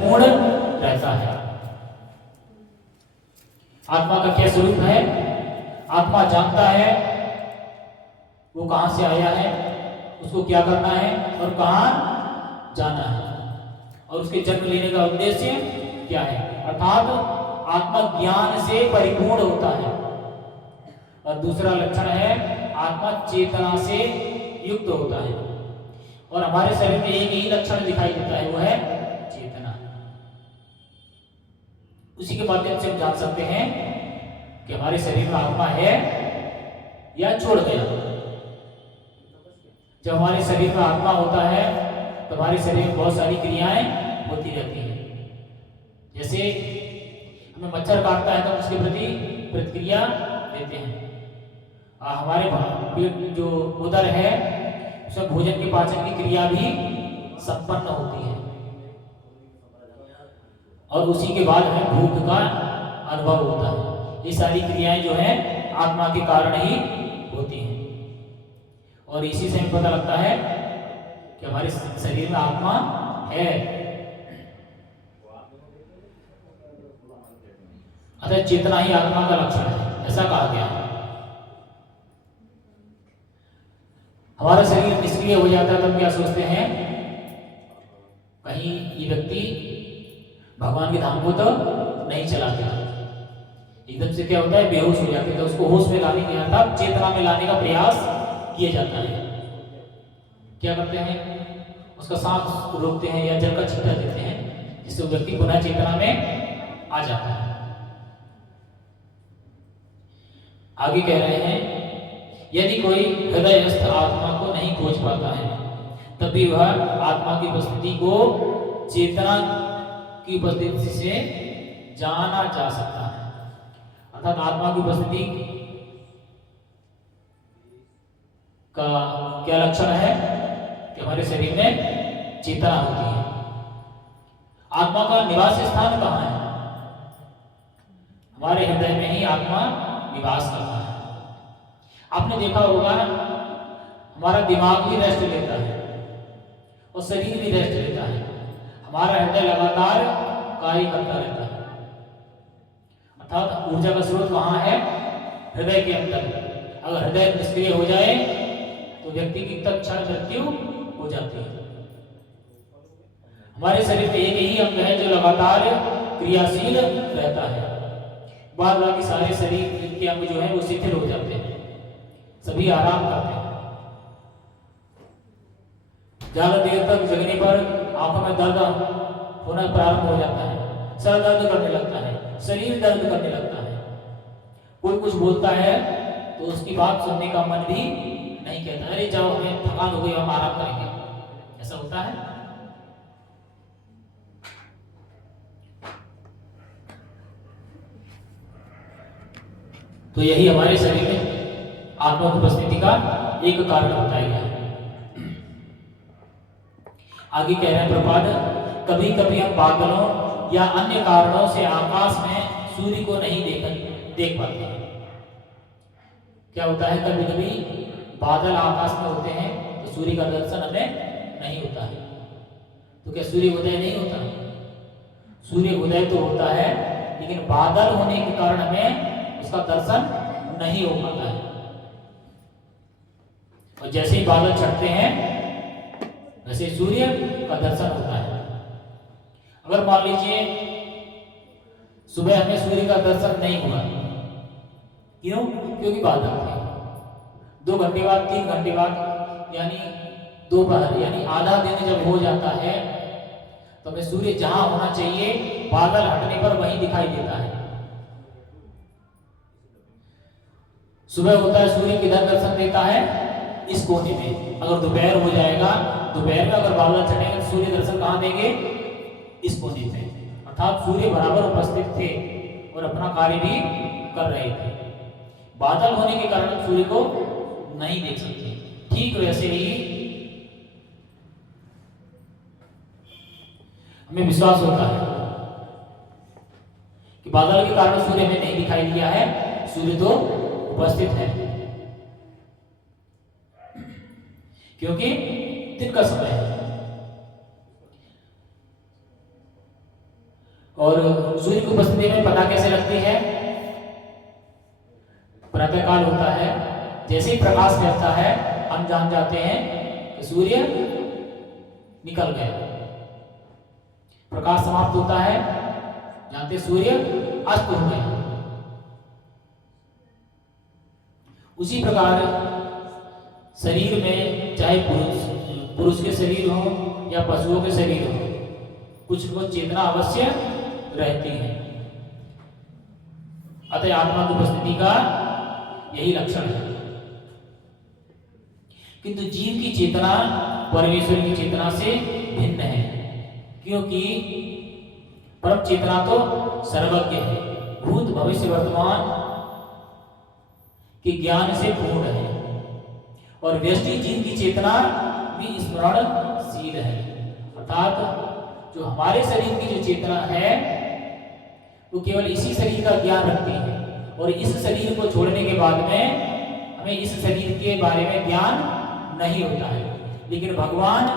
पूर्ण रहता है। आत्मा का क्या स्वरूप है? आत्मा जानता है वो कहां से आया है, उसको क्या करना है और कहां जाना है, और उसके जन्म लेने का उद्देश्य क्या है। अर्थात आत्मा ज्ञान से परिपूर्ण होता है। और दूसरा लक्षण है आत्मा चेतना से युक्त होता है। और हमारे शरीर में एक ही लक्षण दिखाई देता है, वो है चेतना। उसी के माध्यम से हम जान सकते हैं कि हमारे शरीर में आत्मा है या छोड़ गया। जब हमारे शरीर में आत्मा होता है तो हमारे शरीर में बहुत सारी क्रियाएं होती रहती हैं। जैसे हमें मच्छर काटता है तो उसके प्रति प्रतिक्रिया देते हैं। हमारे पेट जो उदर है उसमें भोजन की पाचन की क्रिया भी संपन्न होती है, और उसी के बाद हमें भूख का अनुभव होता है। ये सारी क्रियाएं जो है आत्मा के कारण ही होती हैं। और इसी से हमें पता लगता है कि हमारे शरीर में आत्मा है। अतः चेतना ही आत्मा का लक्षण है, ऐसा कहा गया है। हमारा शरीर निष्क्रिय हो जाता है तब क्या सोचते हैं, कहीं ये व्यक्ति भगवान के धाम को तो नहीं चला गया। एकदम से क्या होता है, बेहोश हो जाते हैं। तो उसको होश में लाने के लिए, तब चेतना में लाने का प्रयास किया जाता है। क्या करते हैं, उसका सांस रोकते हैं या जल का छींटा देते हैं, जिससे व्यक्ति पुनः चेतना में आ जाता है। आगे कह रहे हैं, यदि कोई हृदयस्थ आत्मा को नहीं खोज पाता है तब भी वह आत्मा की उपस्थिति को चेतना की उपस्थिति से जाना जा सकता है। अर्थात आत्मा की उपस्थिति का क्या लक्षण है कि हमारे शरीर में चेतना होती है। आत्मा का निवास स्थान कहाँ है? हमारे हृदय में ही आत्मा निवास करता है। आपने देखा होगा, हमारा दिमाग भी रेस्ट लेता है और शरीर भी रेस्ट लेता है। हमारा हृदय लगातार कार्य करता रहता है। अर्थात ऊर्जा का स्रोत कहाँ है? हृदय के अंदर। अगर हृदय निष्क्रिय हो जाए तो व्यक्ति की तत्क्षण मृत्यु हो जाती है। हमारे शरीर में एक ही अंग है जो लगातार क्रियाशील रहता है। बाद बाकी सारे शरीर के अंग जो है वो शिथिल हो जाते हैं, सभी आराम करते हैं। ज्यादा देर तक जगने पर आंखों में दर्द होना प्रारंभ हो जाता है, सर दर्द करने लगता है, शरीर दर्द करने लगता है। कोई कुछ बोलता है तो उसकी बात सुनने का मन भी नहीं कहता, अरे जाओ हमें थकान हो गई, हम आराम करेंगे। ऐसा होता है। तो यही हमारे शरीर में आत्मा की उपस्थिति का एक कारण बताया गया है। आगे कह रहे हैं प्रपाद, कभी कभी हम बादलों या अन्य कारणों से आकाश में सूर्य को नहीं देख पाते हैं। क्या होता है, कभी कभी बादल आकाश में होते हैं तो सूर्य का दर्शन हमें नहीं होता है। तो क्या सूर्य उदय नहीं होता? सूर्य उदय तो होता है, लेकिन बादल होने के कारण हमें उसका दर्शन नहीं हो पाता है। और जैसे ही बादल छटते हैं वैसे सूर्य का दर्शन होता है। अगर मान लीजिए सुबह हमें सूर्य का दर्शन नहीं हुआ, क्यों? क्योंकि बादल थे। 2 घंटे बाद, 3 घंटे बाद, यानी दोपहर यानी आधा दिन जब हो जाता है तो हमें सूर्य जहां होना चाहिए बादल हटने पर वहीं दिखाई देता है। सुबह होता है, सूर्य किधर दर्शन देता है? इस कोने में। अगर दोपहर हो जाएगा, दोपहर में अगर बादल छटेंगे तो सूर्य दर्शन कहां देंगे? इस कोने में। अर्थात सूर्य बराबर उपस्थित थे और अपना कार्य भी कर रहे थे। बादल होने के कारण सूर्य को नहीं देख सकते। ठीक वैसे ही हमें विश्वास होता है कि बादल के कारण सूर्य हमें नहीं दिखाई दिया है, सूर्य तो उपस्थित है, क्योंकि दिन का समय है। और सूर्य की उपस्थिति में पता कैसे लगती है? प्रातःकाल होता है, जैसे ही प्रकाश फैलता है हम जान जाते हैं कि सूर्य निकल गए। प्रकाश समाप्त होता है, जानते सूर्य अस्त हो गए। उसी प्रकार शरीर में चाहे पुरुष के शरीर हो या पशुओं के शरीर हो, कुछ कुछ चेतना अवश्य रहती है। अतः आत्मा की उपस्थिति का यही लक्षण है। किंतु जीव की चेतना परमेश्वर की चेतना से भिन्न है, क्योंकि परम चेतना तो सर्वज्ञ है, भूत भविष्य वर्तमान के ज्ञान से पूर्ण है, और व्यष्टि जीव की चेतना भी स्मरणशील है। अर्थात जो हमारे शरीर की जो चेतना है वो केवल इसी शरीर का ज्ञान रखती है, और इस शरीर को छोड़ने के बाद में हमें इस शरीर के बारे में ज्ञान नहीं होता है। लेकिन भगवान